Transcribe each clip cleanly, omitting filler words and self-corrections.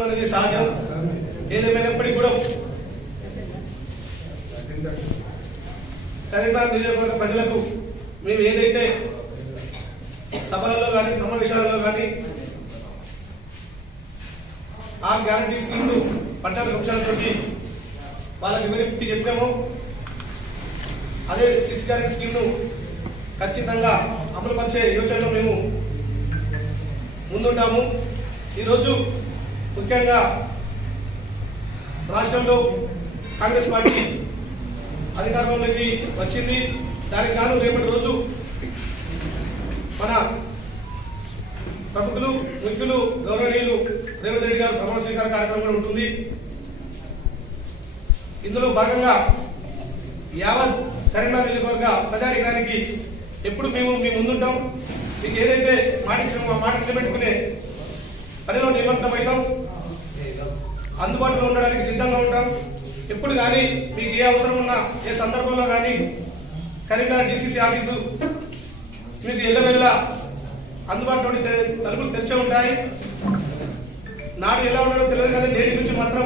అనేది సహజం. ఏదేమైనప్పటికీ కూడా కరీంనగర్ నియోజకవర్గ ప్రజలకు మేము ఏదైతే సభలలో కానీ సమావేశాలలో కానీ 6 గ్యారంటీ స్కీమ్లు 14 అంశాలతో వాళ్ళకి వివరించి చెప్పాము. అదే 6 గ్యారంటీ స్కీమ్ను ఖచ్చితంగా అమలుపరిచే యోచనలో మేము ముందుంటాము. ఈరోజు ముఖ్యంగా రాష్ట్రంలో కాంగ్రెస్ పార్టీ అధికారంలోకి వచ్చింది. దానికి గాను రేపటి రోజు మన ప్రముఖులు ముఖ్యులు గౌరవనీయులు రేవంత్ రెడ్డి గారు ప్రమాణ స్వీకార కార్యక్రమం కూడా ఉంటుంది. ఇందులో భాగంగా యావత్ కరీంనగర్ నియోజకవర్గ ప్రజానికానికి ఎప్పుడు మేము మీ ముందుంటాం. మీకు ఏదైతే మాట ఇచ్చినామో ఆ మాట నిలబెట్టుకునే పనిలో నిమగ్నమవుతాం. అందుబాటులో ఉండడానికి సిద్ధంగా ఉంటాం. ఎప్పుడు కానీ మీకు ఏ అవసరం ఉన్నా ఏ సందర్భంలో కానీ కరీంనగర్ డిసిసి ఆఫీసు మీకు ఎల్లవెల్ల అందుబాటులో తలుపులు తెరిచే ఉంటాయి. నాడు ఎలా ఉన్నారో తెలియదు కానీ నేటి నుంచి మాత్రం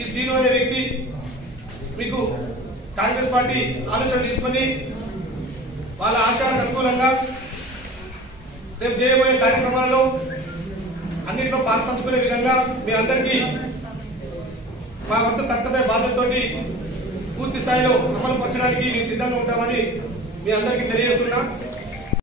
ఈ సీను అనే వ్యక్తి మీకు కాంగ్రెస్ పార్టీ ఆలోచన తీసుకొని వాళ్ళ ఆశయాలకు అనుకూలంగా రేపు చేయబోయే కార్యక్రమాల్లో అన్నింటిలో పాల్పంచుకునే విధంగా మీ అందరికీ మా వంతు కర్తవ్య బాధ్యతతోటి పూర్తి స్థాయిలో అమలు పరచడానికి మేము సిద్ధంగా ఉంటామని మీ అందరికీ తెలియజేస్తున్నా.